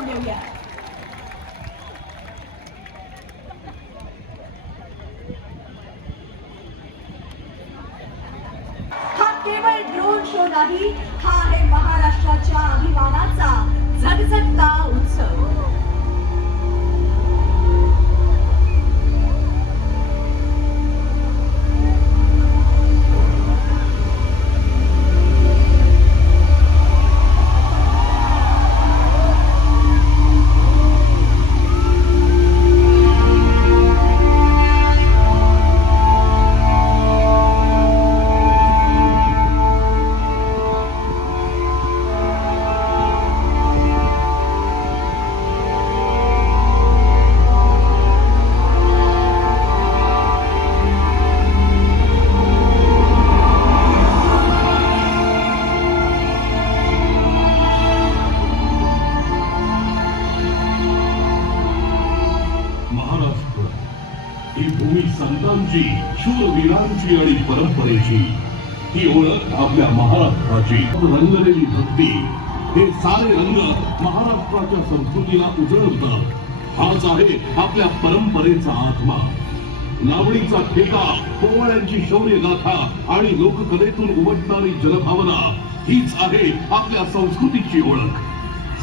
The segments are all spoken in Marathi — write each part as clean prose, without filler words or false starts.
आपण देऊया. हा केवळ ड्रोन शो नाही, हा आहे महाराष्ट्राच्या अभिमानाचा झगझगता उत्सव. ही भूमी संतांची, शूरवीरांची आणि परंपरेची, ही ओळख आपल्या महाराष्ट्राची. रंगलेली भक्ती, हे सारे रंग महाराष्ट्राच्या संस्कृतीला उजळवतं. हाच आहे आपल्या परंपरेचा आत्मा. लावणीचा ठेका, पोवाड्यांची शौर्य गाथा आणि लोककलेतून उमटणारी जनभावना, हीच आहे आपल्या संस्कृतीची ओळख.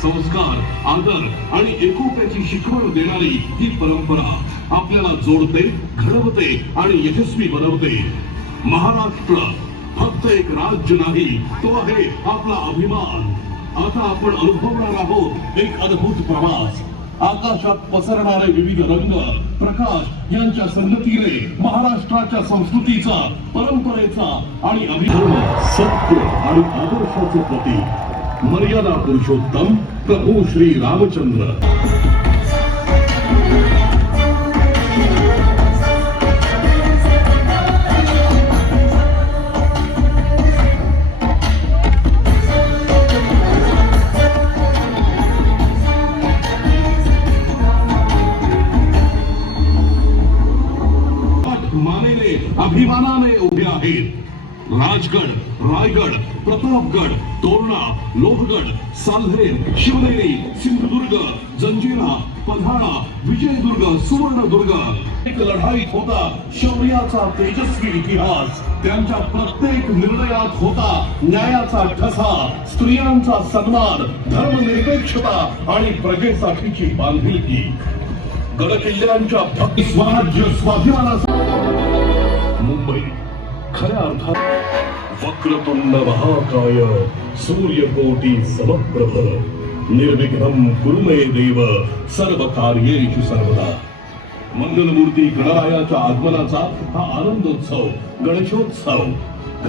संस्कार, आदर आणि एकोप्याची शिकवण देणारी ही परंपरा आपल्याला जोडते, घडवते आणि यशस्वी बनवते. महाराष्ट्र फक्त एक राज्य नाही, तो आहे आपला अभिमान. आता आपण अनुभवणार आहोत एक अद्भुत प्रवास. आकाशात पसरणारे विविध रंग, प्रकाश यांच्या संगतीने महाराष्ट्राच्या संस्कृतीचा, परंपरेचा आणि अभिमान, सत्य आणि आदर्शाचे प्रतीक मर्यादा पुरुषोत्तम प्रभू श्री रामचंद्र. मानेने, अभिमानाने उभे आहेत. राजगड, रायगड, प्रतापगड, तोरणा, लोहगड, साल्हेर, शिवनेरी, सिंधुदुर्ग, जंजिरा, पन्हाळा, विजयदुर्ग, सुवर्णदुर्ग. एक लढाईत होता शौर्याचा तेजस्वी इतिहास. त्यांच्या प्रत्येक निर्णयात होता न्यायाचा ठसा, स्त्रियांचा सन्मान, धर्मनिरपेक्षता आणि प्रजेसाठीची बांधिलकी. गडकिल्ल्यांच्या भक्ती, स्वराज्य, स्वाभिमानाचा. मुंबई खऱ्या अर्थात वक्रतुंड महाकाय, सूर्यकोटी समप्रभ, निर्विघ्नं कुरु मे देव, सर्व कार्येषु सर्वदा. मंगलमूर्ती गणरायाच्या आगमनाचा हा आनंदोत्सव, गणेशोत्सव